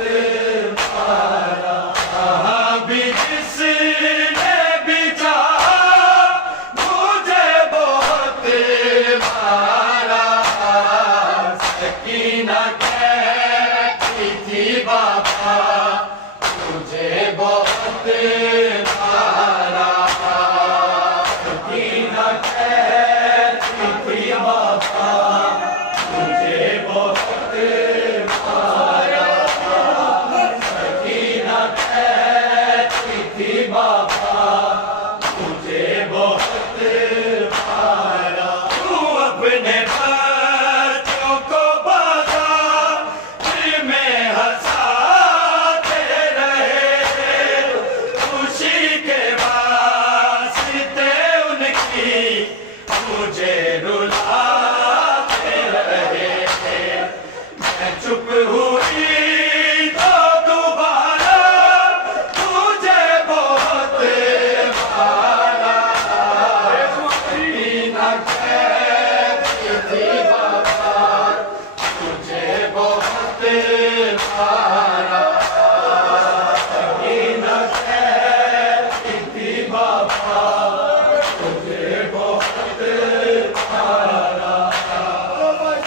मारा, कहाँ भी जिसने भी चाहा मुझे बहुत मारा। सकीना कहती थी बाबा मुझे बहुत मारा। सकीना कहती थी बाबा मुझे बहुत मारा। सकीना कहती थी बाबा मुझे बहुत मारा। तू अपने बच्चों को बाजार में हंसाते रहे, खुशी के वास्ते उनकी मुझे रुलाते रहे। मैं चुप हुई तो दोबारा मुझे बहुत मारा। सकीना कहती थी बाबा मुझे बहुत मारा। सकीना कहती थी बाबा मुझे बहुत मारा।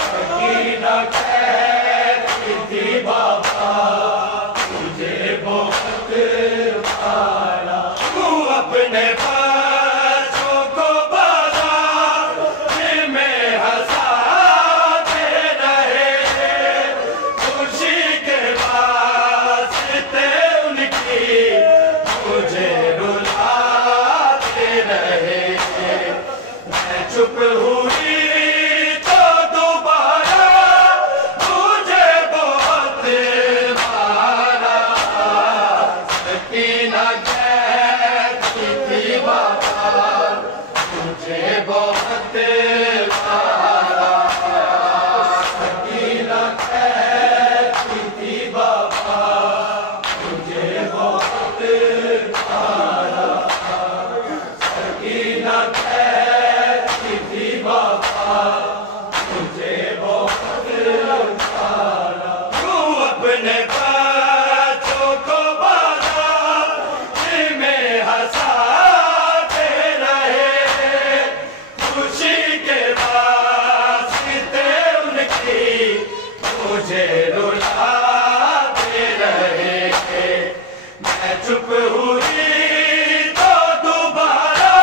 सकीना कहती थी बाबा मुझे बहुत मारा। तू अपने बच्चों को बाजार में हंसाते रहे, खुशी के वास्ते उनकी मुझे रुलाते रहे। मैं चुप हुई तो दोबारा मुझे बहुत मारा। सकीना कहती थी बाबा मुझे बहुत मारा। सकीना कहती थी बाबा मुझे बहुत मारा। सकीना कहती थी बाबा मुझे बहुत मारा। तू अपने बच्चों को बाजार में हंसाते रहे, खुशी के वास्ते उनकी मुझे रुलाते रहे। मैं चुप हुई तो दोबारा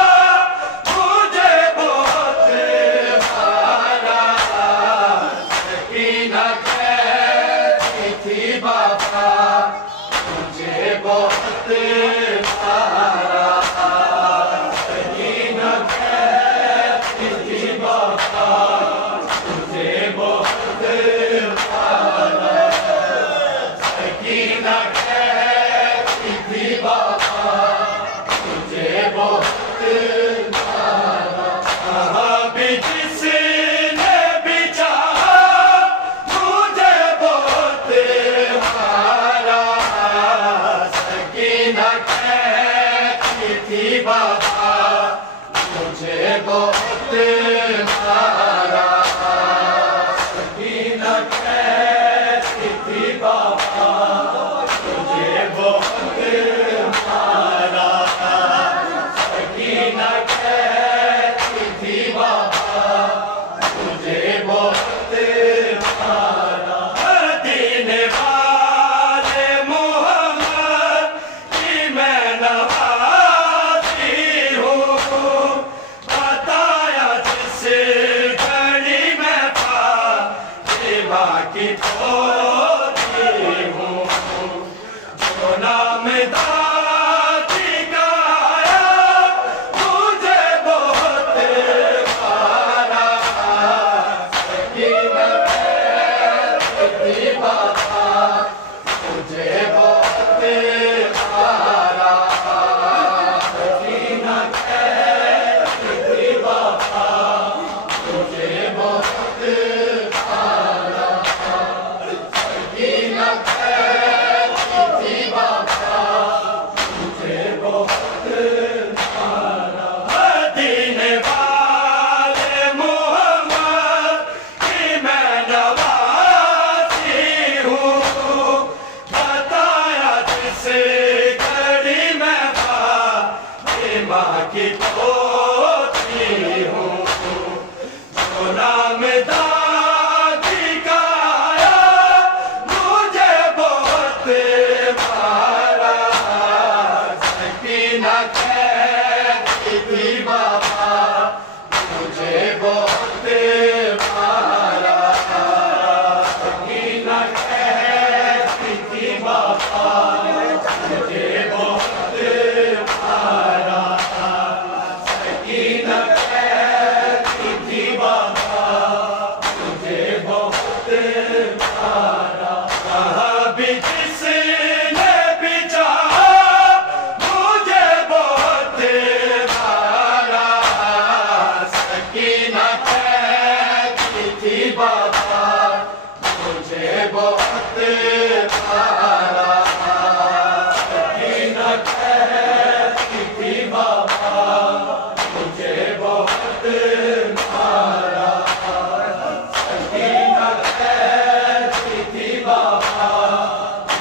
मुझे बहुत मारा। सकीना कहती थी बाबा मुझे बहुत मारा। सकीना कहती थी बाबा मुझे बहुत मारा। सकीना कहती थी बाबा मुझे बहुत मारा। कहाँ भी जिसने भी चाहा मुझे बहुत मारा। सकीना कहती थी बाबा मुझे बहुत मारा। सकीना कहती थी बाबा मुझे बहुत मारा। सकीना कहती थी बाबा मुझे बहुत मारा। मदीने वाले मोहम्मद की मैं नवाजी हूँ, बताया जिस भी जिसने भी चाहा मुझे बहुत मारा। सकीना कहती थी बाबा मुझे बहुत मारा। सकीना कहती थी बाबा मुझे बहुत मारा। सकीना कहती थी बाबा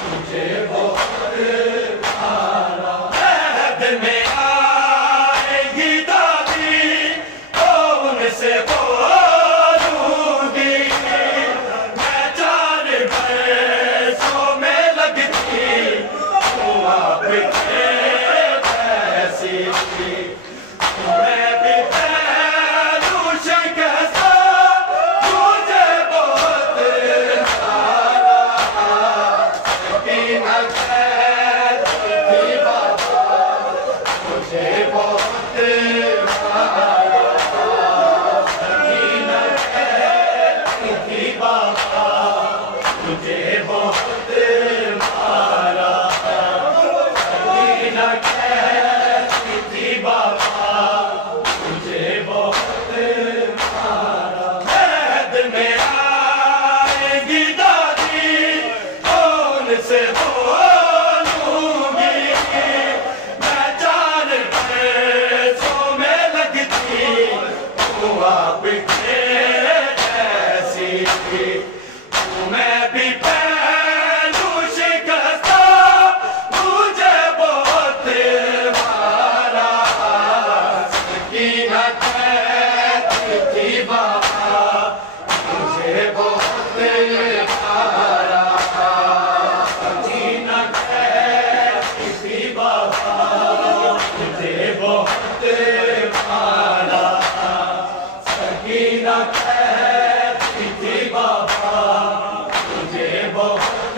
मुझे बहुत मारा। महद में आएगी दादी तो उनसे बोलूंगी मैं 4 बरसों में लगती हूँ आपके जैसी। मैं भी पहलू शिकस्ता मुझे बहुत मारा। सकीना कहती थी बाबा मुझे बहुत मारा। सकीना कहती थी बाबा मुझे बहुत मारा। सकीना कहती थी बाबा मुझे बहुत मारा। महद में आएगी दादी तो उनसे बोलूंगी मैं 4 बरसों में लगती हूँ आपके जैसी। मैं भी पहलू शिकस्ता मुझे बहुत मारा। सकीना कहती थी बाबा मुझे बहुत मारा। सकीना कहती थी बाबा मुझे बहुत मारा। सकीना कहती थी बाबा मुझे बहुत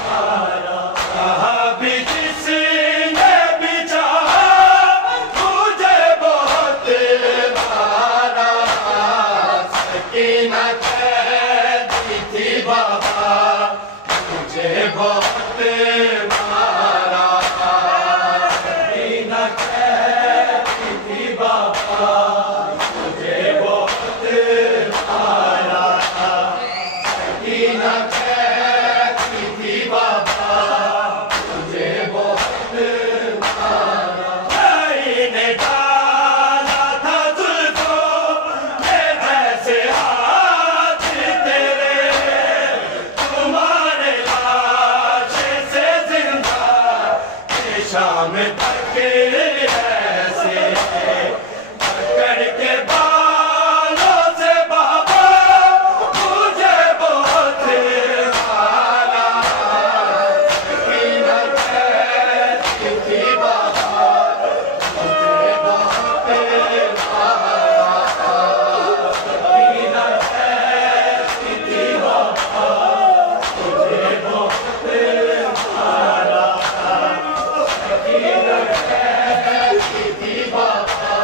मारा। कहा भी जिसने भी चाहा मुझे बहुत मारा। सकीना कहती थी बाबा मुझे बहुत मारा। सकीना कहती थी बाबा मुझे बहुत मारा। सकीना कहती थी बाबा मुझे बहुत मारा। मैंने डाला था जुल्फों में जैसे हाथ तेरे तुम्हारे लाशे से जिंदा शाम तक ऐसे पकड़ के बालों से बाबा मुझे बहुत मारा। सकीना कहती थी बाबा मुझे बहुत मारा। सकीना कहती थी बाबा मुझे बहुत मारा। सकीना कहती थी बाबा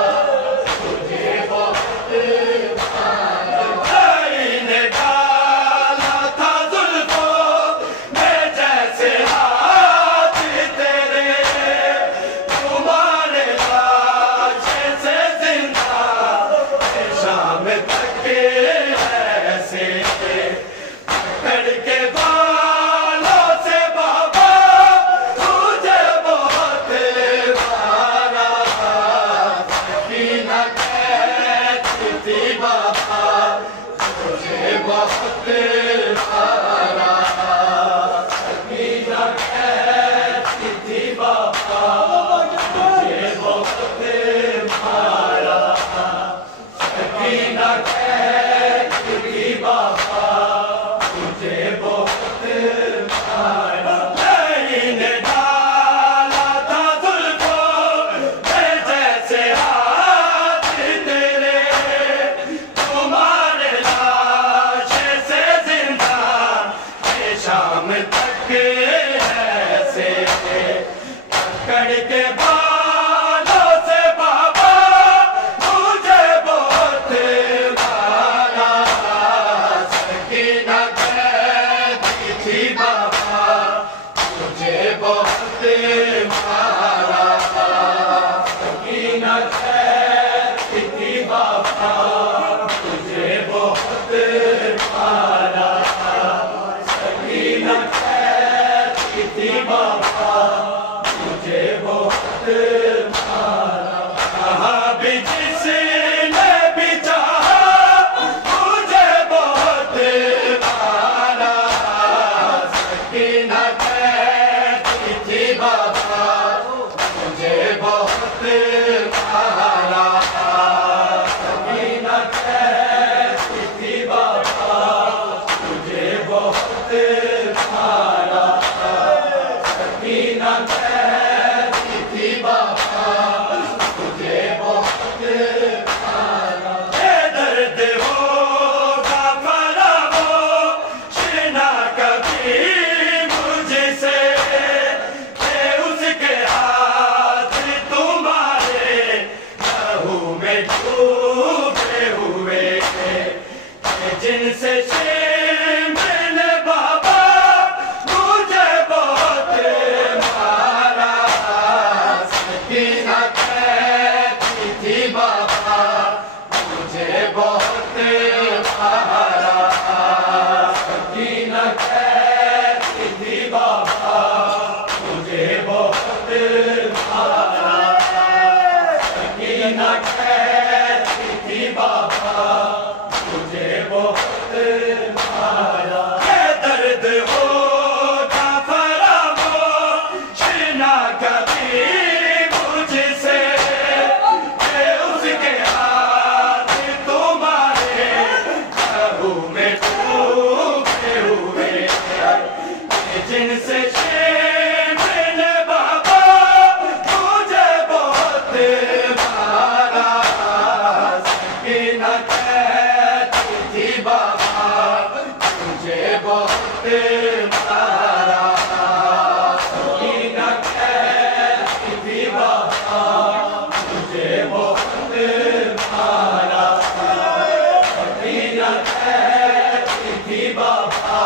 मुझे बहुत मारा। मैंने डाला था जुल्फों में जैसे हाथ तेरे तुम्हारे लाशे से जिंदा शाम तक ऐसे पकड़ के बालों से बाबा मुझे बहुत मारा। सकीना कहती थी बाबा मुझे बहुत मारा। सकीना कहती थी बाबा मुझे बहुत मारा। सकीना कहती थी बाबा मुझे बहुत मारा। मैंने डाला था जुल्फों में जैसे हाथ तेरे तुम्हारे लाशे से जिंदा शाम तक ऐसे पकड़ के बालों से बाबा मुझे बहुत मारा। सकीना कहती थी बाबा बहुत मारा, सकीना कहती थी बाबा तुझे बहुत मारा, सकीना कहती थी बाबा तुझे बहुत मारा। कहाँ भी जिसने भी चाहा मुझे बहुत मारा, सकीना कहती थी बाबा मुझे बहुत मारा, सकीना कहती थी बाबा मुझे बहुत मारा, सकीना कहती थी बाबा मुझे बहुत मारा। ये दर्द होगा फरामोश ना कभी मुझसे, ये उसके हाथ तुम्हारे लहू में डूबे हुए, जिनसे मैंने बाबा मुझे बहुत मारा, सकीना कहती थी बाबा मुझे बहुत मारा, सकीना कहती थी बाबा मुझे बहुत मारा, सकीना कहती थी बाबा मुझे बहुत मारा। ये दर्द होगा फरामोश ना कभी मुझसे, ये उसके हाथ तुम्हारे लहू में डूबे हुए, जिनसे मैंने बाबा मुझे बहुत मारा, सकीना कहती थी बाबा मुझे बहुत मारा, सकीना कहती थी बाबा मुझे बहुत मारा, सकीना कहती थी बाबा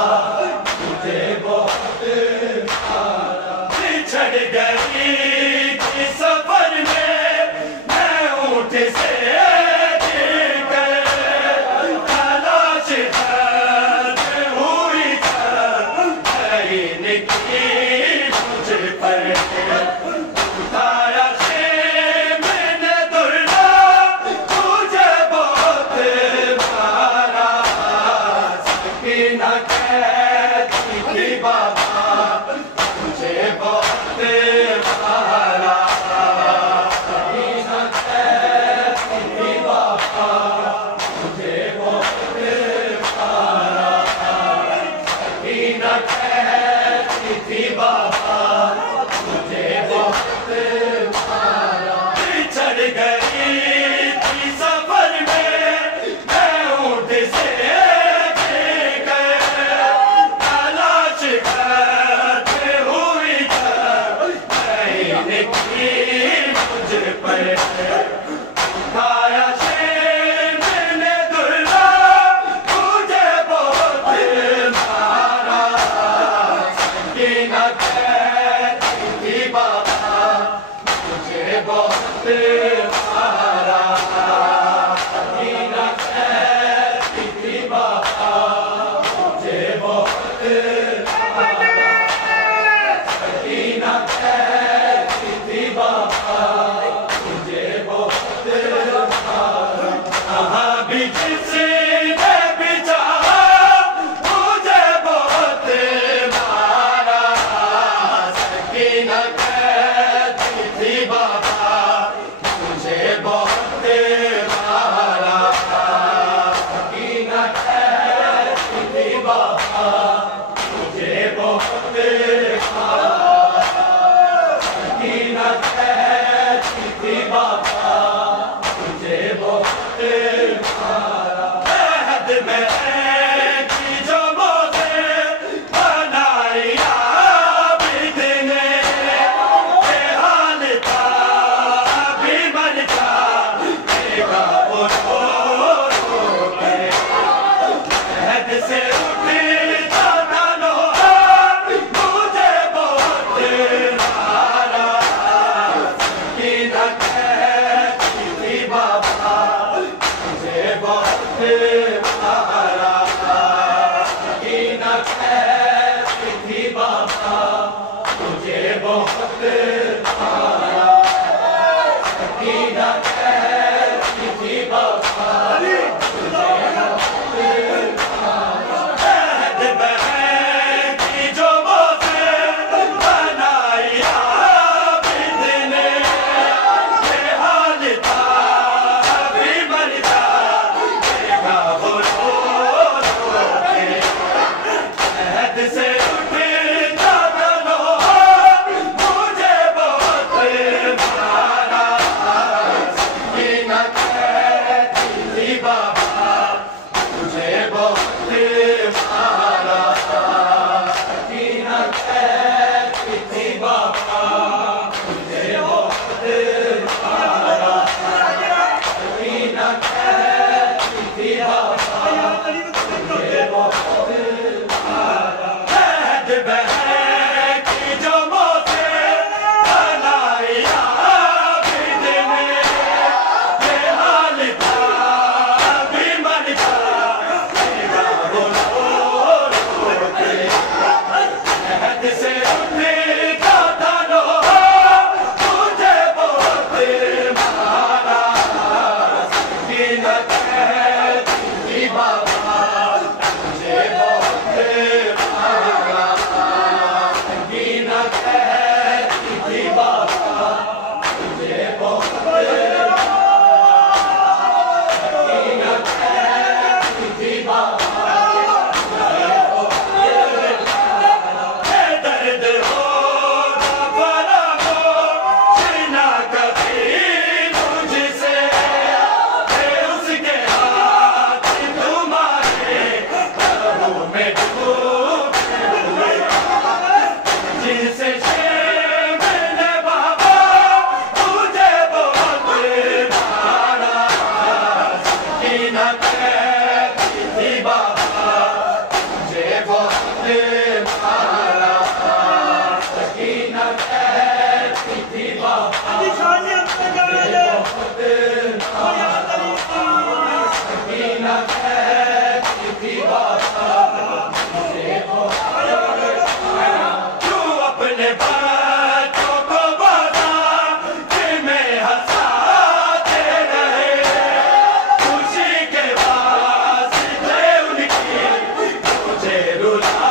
मुझे बहुत मारा। बिछड़ गई थी सफर में मैं ऊँट से गिरकर, तलाश करते हुई निकली मुझ पर, उठाया से मैंने दुर्गा तुझे बहुत मारा, सकीना कहती थी बाबा मुझे बहुत मारा, सकीना कहती थी बाबा मुझे बहुत मारा, सकीना कहती थी बाबा मुझे बहुत मारा। बिछड़ गई थी सफर में मैं ऊँट से गिरकर, तलाश करते हुई निकली मुझ पर, उठाया से मैंने दुर्गा तुझे बहुत मारा, सकीना कहती थी बाबा मुझे बहुत मारा, सकीना कहती थी बाबा मुझे बहुत मारा, सकीना कहती थी बाबा मुझे बहुत मारा। कहाँ भी जिसने भी चाहा मुझे बहुत मारा, सकीना कहती थी बाबा मुझे बहुत बहुत सकीना कहती थी बाबा Rulah